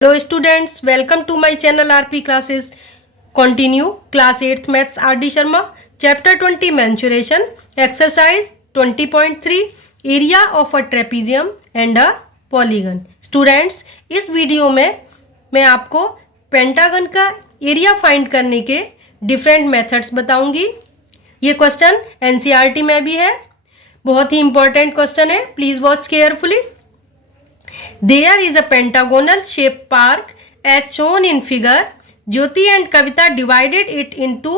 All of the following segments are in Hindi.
Hello students, welcome to my channel RP classes. Continue class 8th maths RD Sharma, chapter 20 mensuration, exercise 20.3 area of a trapezium and a polygon. Students, इस वीडियो में मैं आपको पेंटागन का एरिया फाइंड करने के डिफरेंट मेथड्स बताऊंगी. ये क्वेश्चन एनसीईआरटी में भी है, बहुत ही इंपॉर्टेंट क्वेश्चन है. Please watch carefully. There is a pentagonal shaped park as shown in figure. Jyoti and Kavita divided it into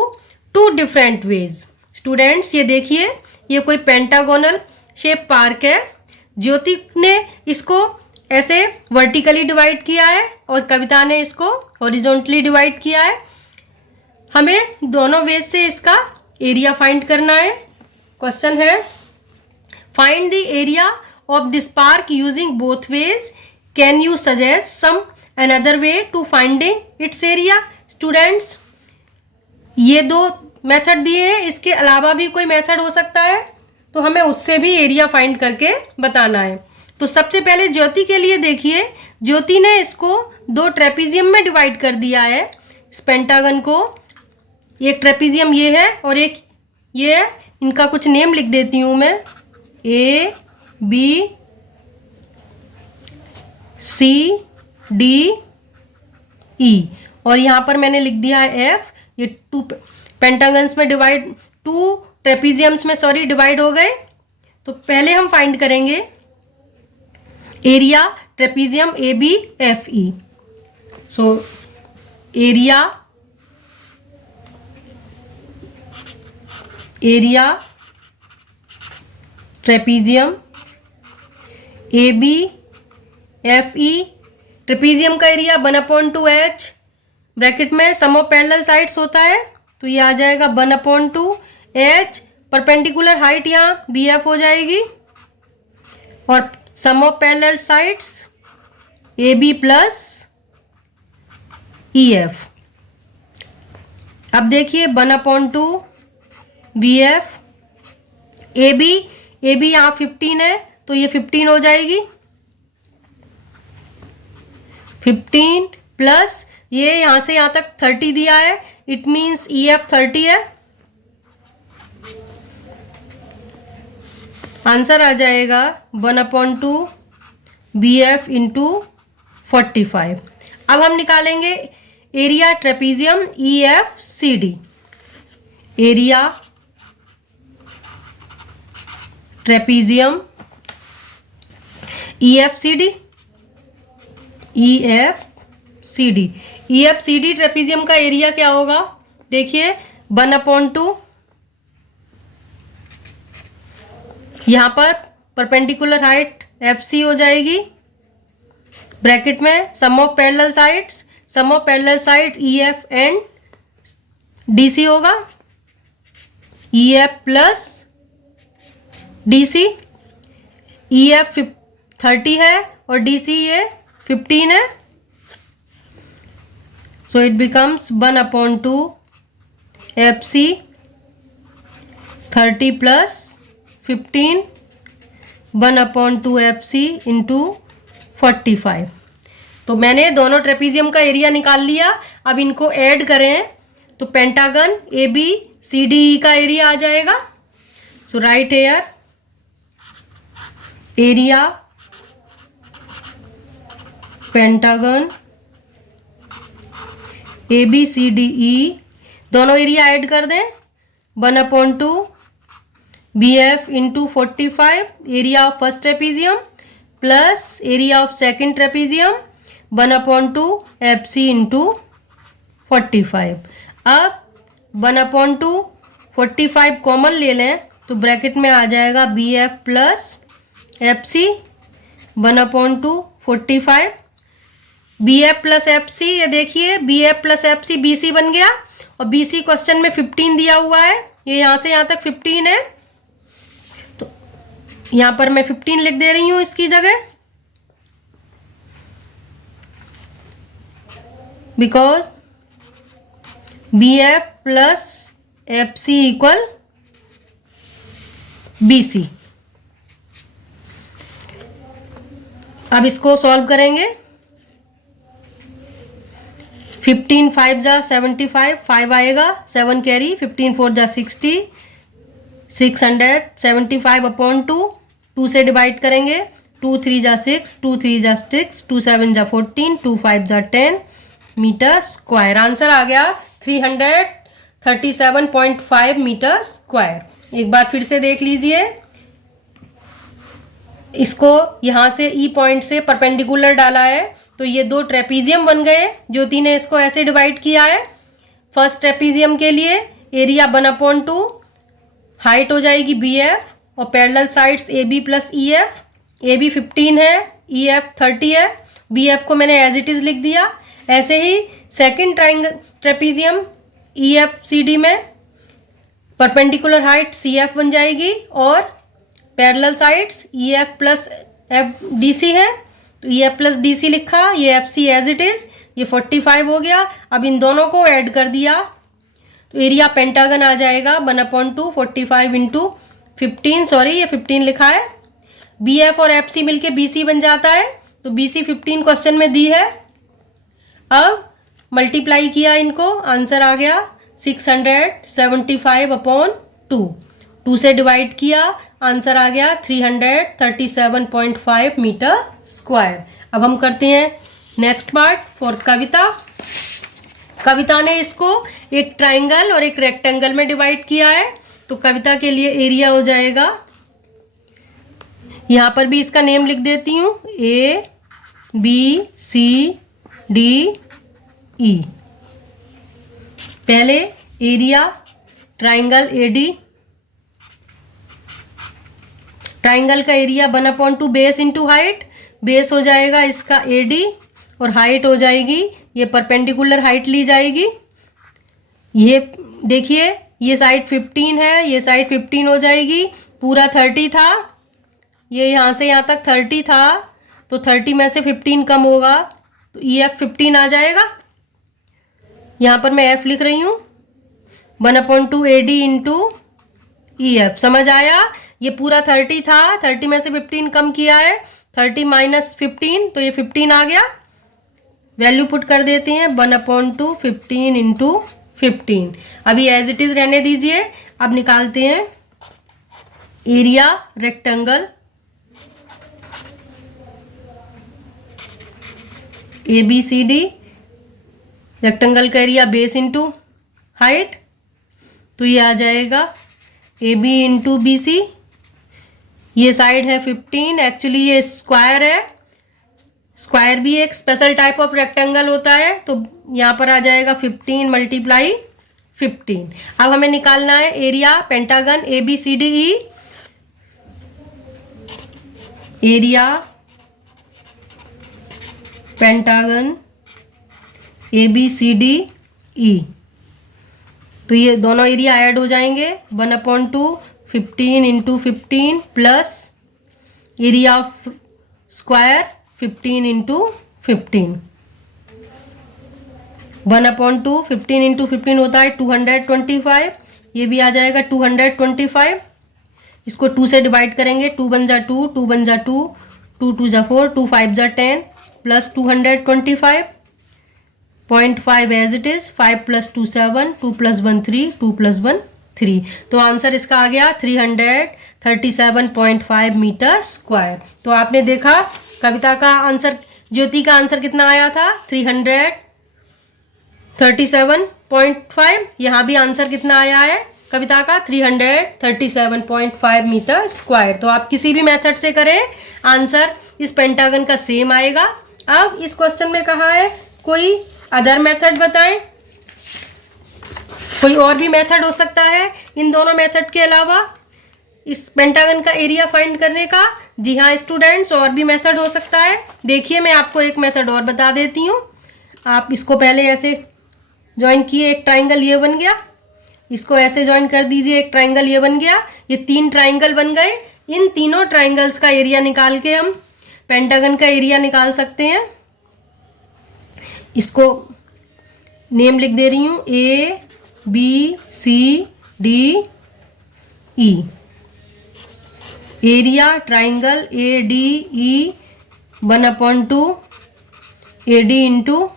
two different ways. Students, ये देखिए, ये कोई पेंटागोनल शेप पार्क है. ज्योति ने इसको ऐसे वर्टिकली डिवाइड किया है और कविता ने इसको हॉरिजॉन्टली डिवाइड किया है. हमें दोनों वेज से इसका एरिया फाइंड करना है. क्वेश्चन है, find the area of this park using both ways. Can you suggest some another way to finding its area? Students, ये दो मेथड दिए हैं, इसके अलावा भी कोई मेथड हो सकता है, तो हमें उससे भी एरिया फाइंड करके बताना है. तो सबसे पहले ज्योति के लिए देखिए, ज्योति ने इसको दो ट्रेपीजियम में डिवाइड कर दिया है. इस पेंटागन को, एक ट्रेपीजियम ये है और एक ये है. इनका कुछ नेम लिख देती हूँ मैं, ए बी सी डी ई, और यहाँ पर मैंने लिख दिया है एफ. ये टू पेंटागन्स में डिवाइड, टू ट्रेपीजियम्स में डिवाइड हो गए. तो पहले हम फाइंड करेंगे area trapezium A B F E. So area trapezium A B F E. Trapezium का एरिया 1/2h, ब्रैकेट में सम ऑफ पैरेलल साइड्स होता है, तो ये आ जाएगा 1/2h. परपेंडिकुलर हाइट यहाँ बी एफ हो जाएगी और sum of parallel sides A B plus E F. अब देखिए 1/2 बी एफ ए बी यहाँ 15 है, तो ये 15 हो जाएगी. 15 प्लस ये यहां से यहां तक 30 दिया है, इट मीन्स ई एफ 30 है. आंसर आ जाएगा 1/2 बी एफ इंटू 45. अब हम निकालेंगे area trapezium E F C D. Area trapezium E F C D, E F C D. E F C D trapezium का एरिया क्या होगा, देखिए 1/2. यहां पर परपेंडिकुलर हाइट एफ सी हो जाएगी, ब्रैकेट में sum of parallel sides, sum of parallel side E F and D C होगा, E F plus D C. E F 30 है और डी सी ये 15 है, so it becomes 1/2 F C 30 plus 15, 1/2 F C into 45. तो मैंने दोनों ट्रेपीजियम का एरिया निकाल लिया. अब इनको ऐड करें तो pentagon A B C D E का एरिया आ जाएगा. So right here area pentagon A B C D E, दोनों एरिया ऐड कर दें. 1/2 B F into 45 area of first trapezium plus area of second trapezium 1/2 F C into 45. अब 1/2 45 कॉमन ले लें तो ब्रैकेट में आ जाएगा B F plus F C 1/2 45. B F plus F C, ये देखिए B F plus F C B C बन गया, और बी सी क्वेश्चन में 15 दिया हुआ है, ये यहां से यहां तक 15 है, तो यहां पर मैं 15 लिख दे रही हूं इसकी जगह, because B F plus F C equal B C. अब इसको सॉल्व करेंगे. 15 5 जा 75, 5 आएगा, 7 कैरी, 15 4 जा 60, 675 अपॉन 2, 2 से डिवाइड करेंगे, 2 3 जा 6, 2 3 जा 6, 2 7 जा 14, 2 5 जा 10 मीटर स्क्वायर। आंसर आ गया 337.5 मीटर स्क्वायर। एक बार फिर से देख लीजिए, इसको यहाँ से ई पॉइंट से परपेंडिकुलर डाला है तो ये दो ट्रेपीजियम बन गए। ज्योति ने इसको ऐसे डिवाइड किया है। फर्स्ट ट्रेपीजियम के लिए एरिया 1/2, हाइट हो जाएगी BF और parallel sides AB plus EF। AB 15 है, EF 30 है, BF को मैंने एज इट इज लिख दिया। ऐसे ही सेकंड ट्रेपीजियम EFCD में परपेंडिकुलर हाइट CF बन जाएगी और parallel sides EF plus FDC है तो EF प्लस DC लिखा, ये FC एज इट इज, ये 45 हो गया। अब इन दोनों को ऐड कर दिया तो एरिया पेंटागन आ जाएगा 1/2, 45 इंटू 15, सॉरी ये 15 लिखा है। BF और FC मिलके BC बन जाता है तो BC 15 क्वेश्चन में दी है। अब मल्टीप्लाई किया इनको, आंसर आ गया 675/2, 2 से डिवाइड किया, आंसर आ गया 337.5 मीटर स्क्वायर। अब हम करते हैं नेक्स्ट पार्ट फॉर कविता। कविता ने इसको एक ट्राइंगल और एक रेक्टेंगल में डिवाइड किया है तो कविता के लिए एरिया हो जाएगा, यहां पर भी इसका नेम लिख देती हूं, ABCDE। पहले एरिया ट्राइंगल AD, ट्राइंगल का area 1/2 base into height, base हो जाएगा इसका AD और हाइट हो जाएगी, ये परपेंडिकुलर हाइट ली जाएगी। ये देखिए ये साइड 15 है, ये साइड 15 हो जाएगी, पूरा 30 था, ये यहाँ से यहाँ तक 30 था तो 30 में से 15 कम होगा तो EF 15 आ जाएगा। यहाँ पर मैं F लिख रही हूँ, 1/2 AD इंटू EF। समझ आया? ये पूरा 30 था, 30 में से 15 कम किया है, 30 माइनस 15 तो ये 15 आ गया। वैल्यू पुट कर देते हैं 1/2 15 इंटू 15। अभी एज इट इज रहने दीजिए। अब निकालते हैं एरिया रेक्टेंगल ABCD। रेक्टेंगल का एरिया बेस इंटू हाइट तो ये आ जाएगा AB इंटू BC। ये साइड है 15, एक्चुअली ये स्क्वायर है, स्क्वायर भी एक स्पेशल टाइप ऑफ रेक्टेंगल होता है तो यहाँ पर आ जाएगा 15 मल्टीप्लाई 15। अब हमें निकालना है area pentagon ABCDE। Area pentagon ABCDE तो ये दोनों एरिया ऐड हो जाएंगे, 1/2 15 into 15 plus area of square 15 into 15। 1/2 15 into 15 होता है 225, ये भी आ जाएगा 225। इसको 2 से डिवाइड करेंगे, 2 1 जा 2, 2 1 जा 2, 2 2 जा 4, 2 5 जा 10 प्लस 225, 0.5 एज इट इज, 5 + 2 7, 2 + 1 3, 2 + 1 3। तो आंसर इसका आ गया 337.5 मीटर स्क्वायर। तो आपने देखा कविता का आंसर, ज्योति का आंसर कितना आया था 337.5। यहाँ भी आंसर कितना आया है कविता का 337.5 मीटर स्क्वायर। तो आप किसी भी मेथड से करें आंसर इस पेंटागन का सेम आएगा। अब इस क्वेश्चन में कहा है कोई अदर मेथड बताएं, कोई और भी मेथड हो सकता है इन दोनों मेथड के अलावा इस पेंटागन का एरिया फाइंड करने का। जी हाँ स्टूडेंट्स, और भी मेथड हो सकता है। देखिए मैं आपको एक मेथड और बता देती हूँ। आप इसको पहले ऐसे ज्वाइन किए, एक ट्राइंगल ये बन गया, इसको ऐसे ज्वाइन कर दीजिए, एक ट्राइंगल ये बन गया, ये 3 ट्राइंगल बन गए। इन तीनों ट्राइंगल्स का एरिया निकाल के हम पेंटागन का एरिया निकाल सकते हैं। इसको नेम लिख दे रही हूँ ABCDE। Area triangle ADE 1/2 AD into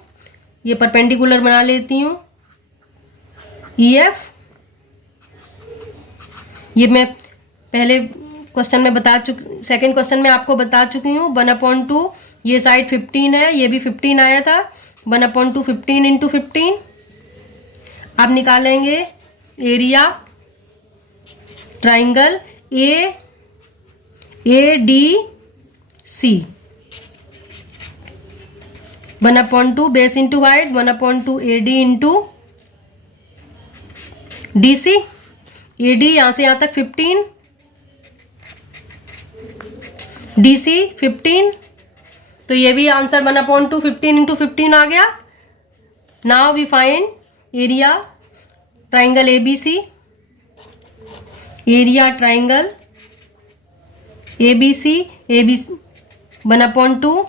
ये परपेंडिकुलर बना लेती हूँ EF। ये मैं पहले क्वेश्चन में सेकंड क्वेश्चन में आपको बता चुकी हूँ। 1/2, ये साइड 15 है, ये भी 15 आया था। 1/2 15 इंटू 15। अब निकालेंगे area triangle ADC। 1/2 base into height, 1/2 AD into DC। AD यहां से यहां तक 15, DC 15, तो ये भी आंसर 1/2 15 इंटू 15 आ गया। Now we find area triangle ABC। Area triangle ABC 1/2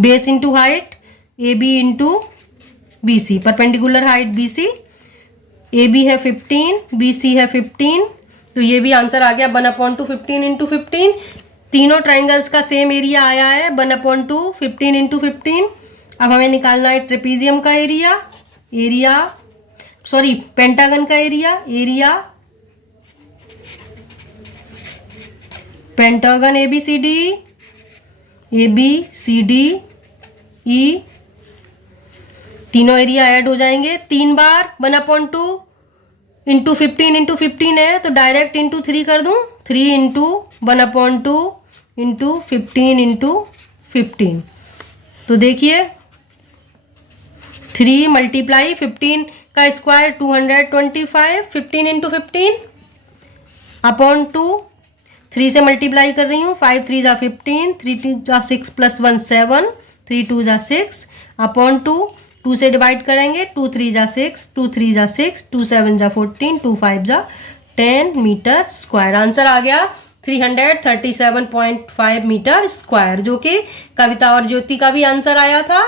base into height AB into BC, perpendicular height BC। AB है 15, BC है 15, तो ये भी आंसर आ गया 1/2 15 इंटू 15। तीनों ट्राइंगल्स का सेम एरिया आया है 1/2 15 इंटू 15। अब हमें निकालना है ट्रेपीजियम का पेंटागन का एरिया पेंटागन ABCDE, तीनों एरिया ऐड हो जाएंगे 3 बार। 1/2 इंटू 15 इंटू 15 है, तो डायरेक्ट इंटू 3 कर दूं। 3 इंटू 1/2 इंटू 15 इंटू 15, तो देखिए 3 मल्टीप्लाई 15 का स्क्वायर 225, 15 इंटू 15 अपॉन 2। 3 से मल्टीप्लाई कर रही हूँ, 5 3 जा 15, 3 2 जा 6 + 1 7, 3 2 जा 6 अपॉन 2। 2 से डिवाइड करेंगे, 2 3 जा 6, 2 3 जा 6, 2 7 जा 14, 2 5 जा 10 मीटर स्क्वायर। आंसर आ गया 337.5 मीटर स्क्वायर, जो कि कविता और ज्योति का भी आंसर आया था।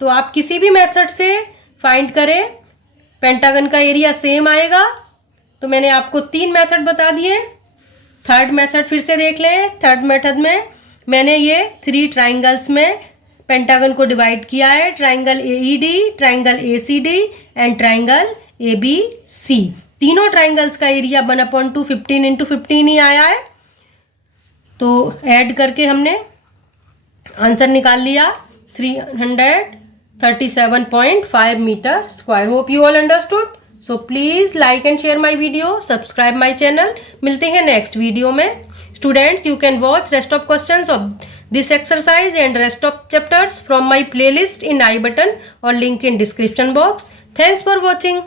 तो आप किसी भी मेथड से फाइंड करें, पेंटागन का एरिया सेम आएगा। तो मैंने आपको 3 मेथड बता दिए। थर्ड मेथड फिर से देख लें। थर्ड मेथड में मैंने ये 3 ट्राइंगल्स में पेंटागन को डिवाइड किया है। Triangle AED, triangle ACD and triangle ABC। तीनों ट्राइंगल्स का एरिया 1/2 15 इंटू 15 ही आया है। तो ऐड करके हमने आंसर निकाल लिया 337.5 metre square. Hope you all understood. So please like and share my video, subscribe my channel. मिलते हैं नेक्स्ट वीडियो में। Students, you can watch rest of questions of this exercise and rest of chapters from my playlist in I button or link in description box. Thanks for watching.